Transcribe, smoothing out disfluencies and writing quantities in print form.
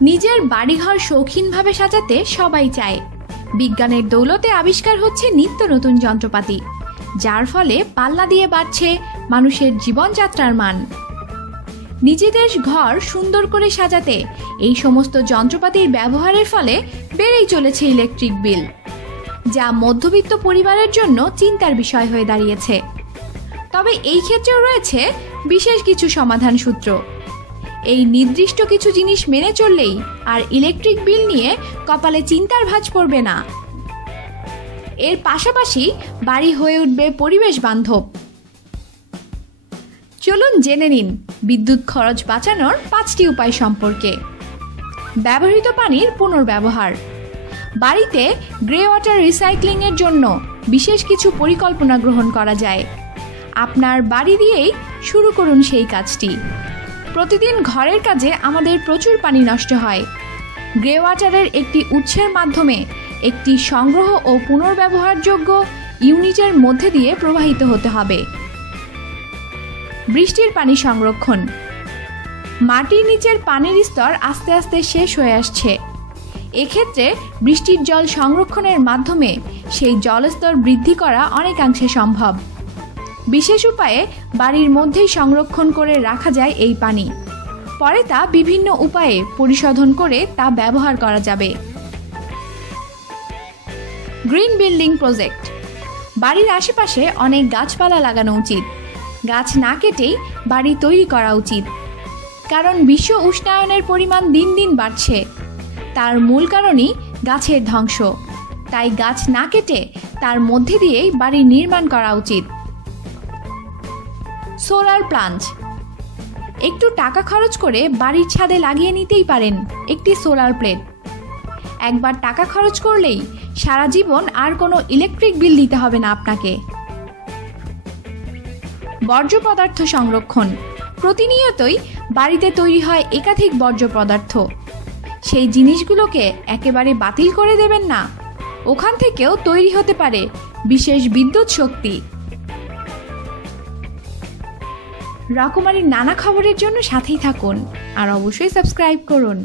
নিজের বাড়িঘর শৌখিনভাবে সাজাতে সবাই চায়। বিজ্ঞানের দৌলতে আবিষ্কার হচ্ছে নিত্য নতুন যন্ত্রপাতি, যার ফলে পাল্লা দিয়ে বাড়ছে মানুষের জীবনযাত্রার মান। নিজেদের ঘর সুন্দর করে সাজাতে এই সমস্ত যন্ত্রপাতির ব্যবহারের ফলে বেড়েই চলেছে ইলেকট্রিক বিল, যা মধ্যবিত্ত পরিবারের জন্য চিন্তার বিষয় হয়ে দাঁড়িয়েছে। তবে এই ক্ষেত্রেও রয়েছে বিশেষ কিছু সমাধান সূত্র। এই নির্দিষ্ট কিছু জিনিস মেনে চললেই আর ইলেকট্রিক বিল নিয়ে কপালে চিন্তার ভাঁজ পড়বে না। এর পাশাপাশি বাড়ি হয়ে উঠবে পরিবেশ বান্ধব। চলুন জেনে নিন বিদ্যুৎ খরচ বাঁচানোর 5টি উপায় সম্পর্কে। ব্যবহৃত পানির পুনর্ব্যবহার। বাড়িতে গ্রে ওয়াটার রিসাইক্লিং এর জন্য বিশেষ কিছু পরিকল্পনা গ্রহণ করা যায়। আপনার বাড়ি দিয়েই শুরু করুন সেই কাজটি। প্রতিদিন ঘরের কাজে আমাদের প্রচুর পানি নষ্ট হয়। গ্রে ওয়াটারের একটি উৎসের মাধ্যমে একটি সংগ্রহ ও পুনর্ব্যবহারযোগ্য ইউনিটের মধ্যে দিয়ে প্রবাহিত হতে হবে। বৃষ্টির পানি সংরক্ষণ। মাটির নিচের পানির স্তর আস্তে আস্তে শেষ হয়ে আসছে। এক্ষেত্রে বৃষ্টির জল সংরক্ষণের মাধ্যমে সেই জলস্তর বৃদ্ধি করা অনেকাংশে সম্ভব। বিশেষ উপায়ে বাড়ির মধ্যেই সংরক্ষণ করে রাখা যায় এই পানি। পরে তা বিভিন্ন উপায়ে পরিশোধন করে তা ব্যবহার করা যাবে। Green building project. বাড়ির আশেপাশে অনেক গাছপালা লাগানো উচিত। গাছ না কেটেই বাড়ি তৈরি করা উচিত, কারণ বিশ্ব উষ্ণায়নের পরিমাণ দিন দিন বাড়ছে। তার মূল কারণই গাছের ধ্বংস। তাই গাছ না কেটে তার মধ্যে দিয়েই বাড়ি নির্মাণ করা উচিত। Solar plant. একটু টাকা খরচ করে বাড়ির ছাদে লাগিয়ে নিতেই পারেন একটি সোলার প্লেট। একবার টাকা খরচ করলেই সারা জীবন আর কোনো ইলেকট্রিক বিল দিতে হবে না আপনাকে। বর্জ্য পদার্থ সংরক্ষণ। প্রতিনিয়তই বাড়িতে তৈরি হয় একাধিক বর্জ্য পদার্থ। সেই জিনিসগুলোকে একেবারে বাতিল করে দেবেন না। ওখান থেকেও তৈরি হতে পারে বিশেষ বিদ্যুৎ শক্তি। রকমারি নানা খবরের জন্য সাথেই থাকুন আর অবশ্যই সাবস্ক্রাইব করুন।